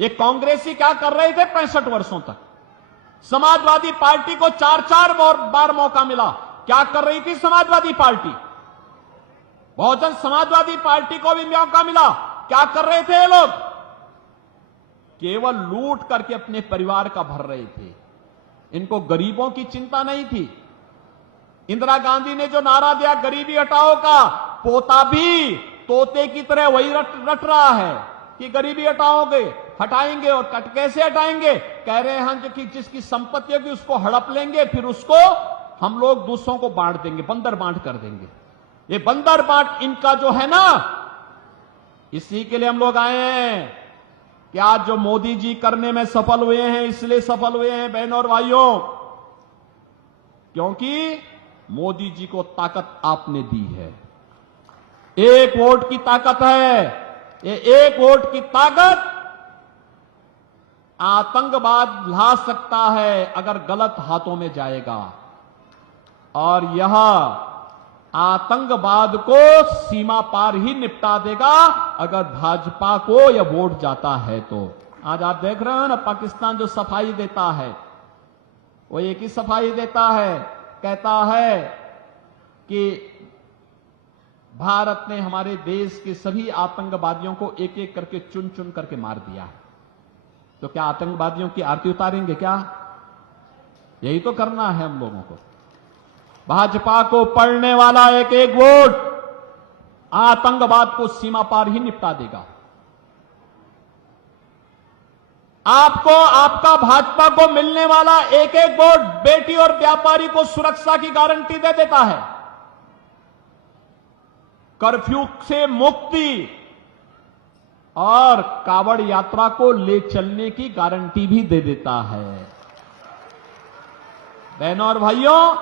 ये कांग्रेसी क्या कर रहे थे 65 वर्षों तक? समाजवादी पार्टी को 4-4 बार मौका मिला। क्या कर रही थी समाजवादी पार्टी? बहुजन समाजवादी पार्टी को भी मौका मिला। क्या कर रहे थे ये लोग? केवल लूट करके अपने परिवार का भर रहे थे। इनको गरीबों की चिंता नहीं थी। इंदिरा गांधी ने जो नारा दिया गरीबी हटाओ का, पोता भी तोते की तरह वही रट रहा है कि गरीबी हटाएंगे और कट कैसे हटाएंगे? कह रहे हैं कि जिसकी संपत्ति होगी उसको हड़प लेंगे, फिर उसको हम लोग दूसरों को बांट देंगे, बंदर बांट कर देंगे। ये बंदर बांट इनका जो है ना, इसी के लिए हम लोग आए हैं कि आज जो मोदी जी करने में सफल हुए हैं, इसलिए सफल हुए हैं बहनों और भाइयों, क्योंकि मोदी जी को ताकत आपने दी है। एक वोट की ताकत है। ये एक वोट की ताकत आतंकवाद ला सकता है अगर गलत हाथों में जाएगा, और यह आतंकवाद को सीमा पार ही निपटा देगा अगर भाजपा को यह वोट जाता है तो। आज आप देख रहे हो ना, पाकिस्तान जो सफाई देता है वो एक ही सफाई देता है, कहता है कि भारत ने हमारे देश के सभी आतंकवादियों को एक एक करके चुन चुन करके मार दिया है। तो क्या आतंकवादियों की आरती उतारेंगे क्या? यही तो करना है हम लोगों को। भाजपा को पड़ने वाला एक एक वोट आतंकवाद को सीमा पार ही निपटा देगा। आपको, आपका भाजपा को मिलने वाला एक एक वोट बेटी और व्यापारी को सुरक्षा की गारंटी दे देता है, कर्फ्यू से मुक्ति और कावड़ यात्रा को ले चलने की गारंटी भी दे देता है। बहनों और भाइयों,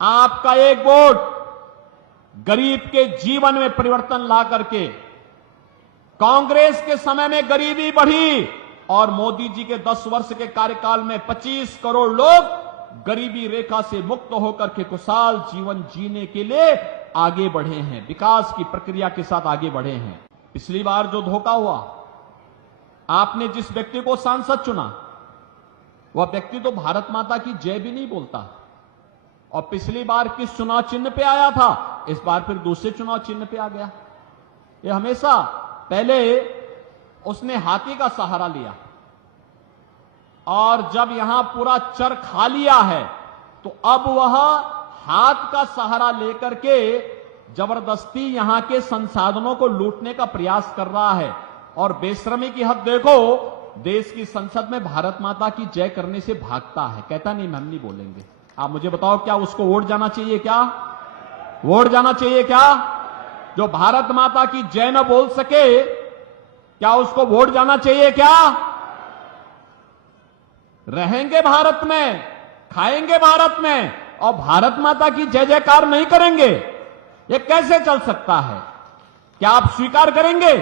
आपका एक वोट गरीब के जीवन में परिवर्तन ला करके, कांग्रेस के समय में गरीबी बढ़ी और मोदी जी के 10 वर्ष के कार्यकाल में 25 करोड़ लोग गरीबी रेखा से मुक्त होकर के खुशहाल जीवन जीने के लिए आगे बढ़े हैं, विकास की प्रक्रिया के साथ आगे बढ़े हैं। पिछली बार जो धोखा हुआ, आपने जिस व्यक्ति को सांसद चुना वह व्यक्ति तो भारत माता की जय भी नहीं बोलता, और पिछली बार किस चुनाव चिन्ह पे आया था, इस बार फिर दूसरे चुनाव चिन्ह पे आ गया। ये हमेशा पहले उसने हाथी का सहारा लिया और जब यहां पूरा चर खा लिया है तो अब वह हाथ का सहारा लेकर के जबरदस्ती यहां के संसाधनों को लूटने का प्रयास कर रहा है। और बेशर्मी की हद देखो, देश की संसद में भारत माता की जय करने से भागता है, कहता नहीं हम नहीं बोलेंगे। आप मुझे बताओ, क्या उसको वोट जाना चाहिए? क्या वोट जाना चाहिए? क्या जो भारत माता की जय न बोल सके, क्या उसको वोट जाना चाहिए? क्या रहेंगे भारत में, खाएंगे भारत में और भारत माता की जय जयकार नहीं करेंगे? ये कैसे चल सकता है? क्या आप स्वीकार करेंगे?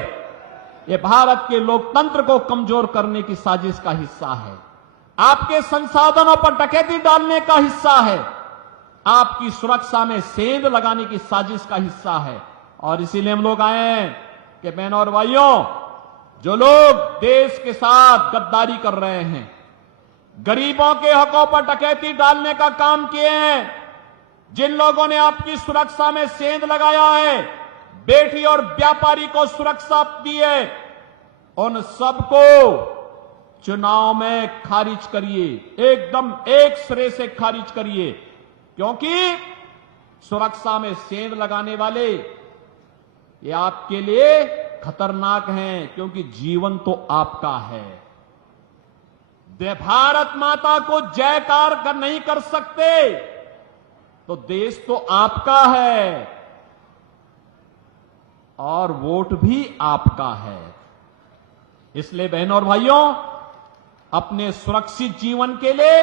ये भारत के लोकतंत्र को कमजोर करने की साजिश का हिस्सा है, आपके संसाधनों पर डकैती डालने का हिस्सा है, आपकी सुरक्षा में सेंध लगाने की साजिश का हिस्सा है। और इसीलिए हम लोग आए हैं कि बहनों और भाइयों, जो लोग देश के साथ गद्दारी कर रहे हैं, गरीबों के हकों पर डकैती डालने का काम किए हैं, जिन लोगों ने आपकी सुरक्षा में सेंध लगाया है, बेटी और व्यापारी को सुरक्षा दी है, उन सबको चुनाव में खारिज करिए, एकदम एक सिरे से खारिज करिए, क्योंकि सुरक्षा में सेंध लगाने वाले ये आपके लिए खतरनाक हैं, क्योंकि जीवन तो आपका है। भारत माता को जयकार नहीं कर सकते तो देश तो आपका है और वोट भी आपका है। इसलिए बहनों और भाइयों, अपने सुरक्षित जीवन के लिए,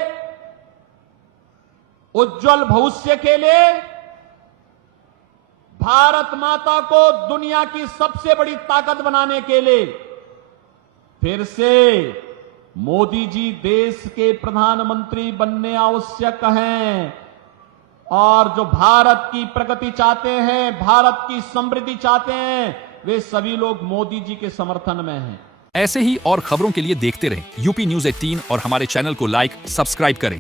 उज्जवल भविष्य के लिए, भारत माता को दुनिया की सबसे बड़ी ताकत बनाने के लिए फिर से मोदी जी देश के प्रधानमंत्री बनने आवश्यक हैं। और जो भारत की प्रगति चाहते हैं, भारत की समृद्धि चाहते हैं, वे सभी लोग मोदी जी के समर्थन में हैं। ऐसे ही और खबरों के लिए देखते रहें यूपी न्यूज 18 और हमारे चैनल को लाइक सब्सक्राइब करें।